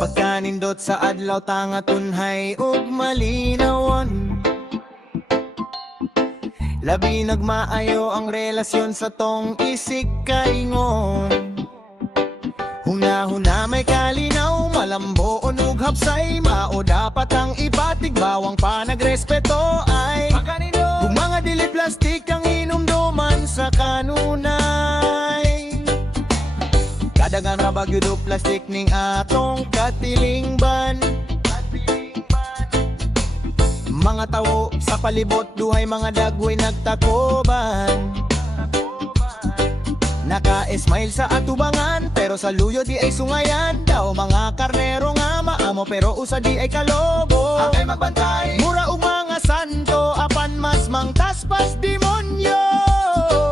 Pagkanindot sa adlaw tanga tunhay ug malinawon, labi nagmaayo ang relasyon sa tong isig kaingon. Huna-huna may kalinaw, malamboon ug hapsay, mao dapat ang ibatig bawang pa nagrespeto ay kung mga dili plastik ang inumduman sa kanunay. Kadagang rabag yun o plastik ning atong katilingban. Mga tawo sa palibot duhay mga dagway nagtakoban, naka-smile sa atubangan pero sa luyo di ay sungayan. Daw mga karnero nga maamo pero usa di ay kalobo. Akay magbantay mura ug mga santo, apan mas mangtaspas demonyo.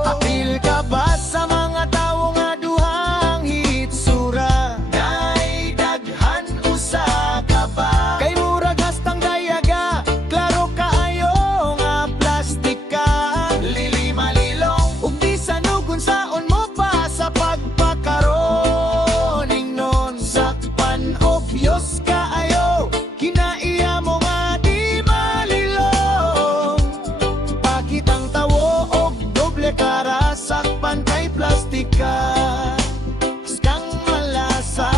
Apil ka ba sa mga tawo nga duhang hitsura? Nay daghan usa ka ba? Kay murag hastang dayaga, klaro kaayo nga plastik ka. Lili malilong ug di sanugon saon mo pa sa pagpakaroning nun. Sakpan obvious kaayo, kinaiya mo nga di malilong. Pakitang tawo og doble kara, sakpan kay plastik ka. Skang malasa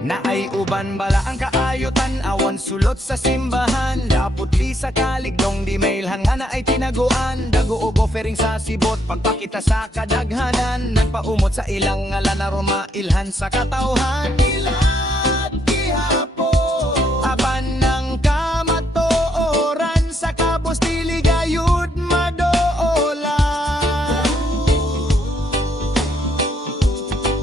na ay uban bala ang kaayutan, awan sulot sa simbahan. Dapot li sa kaligdong di mailhan nga na ay tinaguan. Dago o offering sa sibot, pagpakita sa kadaghanan. Nagpaumot sa ilang ngalan na rumailhan sa katawhan. Ilat gihapo apan ng kamatooran, sa kabos dili gayud madoolan.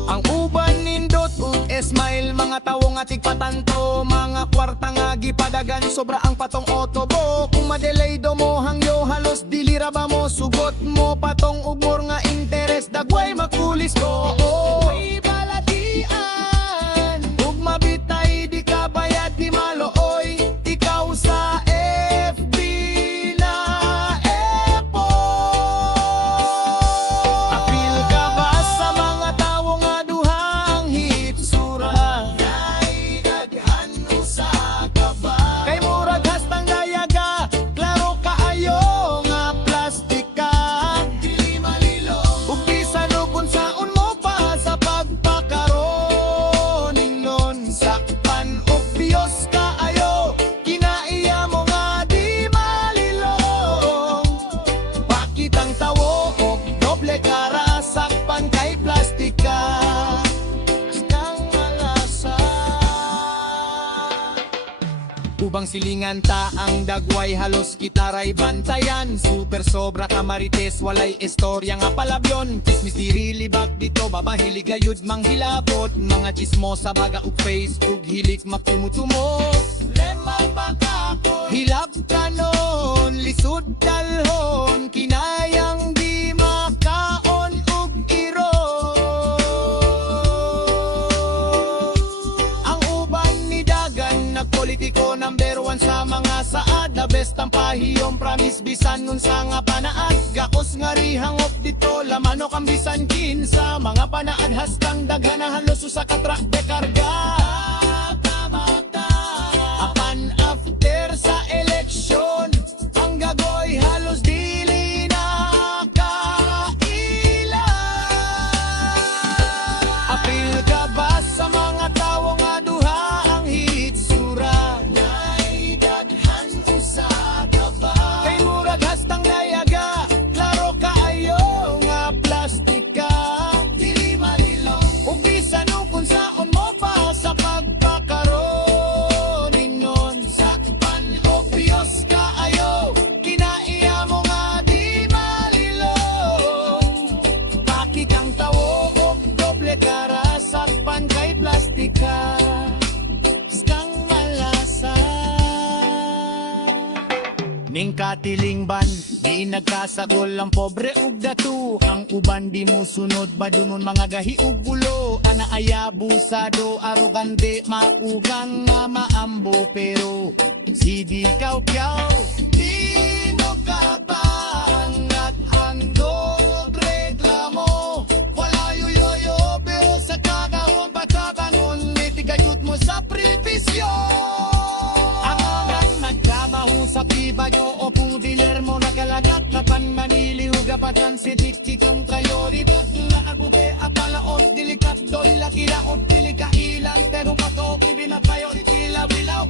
Ang uban nindot ug smile, mga tawo nga tigpatanto, mga kwarta nga gipadagan, sobra ang patong otobo. Kung madelay do mo hangyo halos dili ra ba mo sugot mo patong ugmor nga interes, dagway makulis ko. May balatian ug mabitay di ka bayad di malooy, ikaw sa FB na epo. Apil ka ba sa mga tawo nga duhang hitsura? Nay daghan usa ka ba? Kay murag hastang dayaga, klaro kaayo nga plastik ka. Dili malilong ug di sanugon saon mo pa sa pagpakaroning nun. Sakpan obvious kaayo, kinaiya mo nga di malilong. Pakitang tawo og doble kara, sakpan kay plastik ka. Skang malasa ubang silingan ta ang dagway, halos kitaray bantayan. Super sobra ka marites, walay istorya nga palabyon. Kismis diri libak dito, babahilig gayud manghilabot. Mga chismosa baga ug Facebook, hilik makumutumos. Lemay baka ko hilap kanon, lisod dalhon, kinayang di makaon ug iro. Ang uban ni dagan nagpolitiko, number one sa mga saad. The best ang pahiyom, promise bisan nun sa nga panaad. Gakos nga rihangop dito, lamanok ang bisan kinsa. Mga panaad hastang daghan na halos sa katrak de karga. Apan after sa eleksyon, ang gagoy halos dili na kaila. Apil ka ba sa mga tawo nga duha ang hitsura? Nay daghan usa ka ba? Kay murag hastang dayaga, klaro kaayo nga plastik ka. Dili malilong ug bisan kung saon mo pa sa pagkakaroning nun. Sakpan obvious kaayo, kinaiya mo nga di malilong. Pakitang tawo og doble kara, sakpan kay plastik ka. Skang malasa ning katilingban, di nagkasagol ang pobre ug datu. Ang uban di mo sunod badunon mga gahi ug gulo. Ana ayabusado, arogante, maugang nga maambo. Pero si di kaw-kaw, di mo kapangat handog reklamo. Wala yoyoyo pero sa kagahon batak patan si Diktik ang prioridad na ako ke apalaon delikado laki na o dili ka ilang pero pag o ibinapayo sila bilaw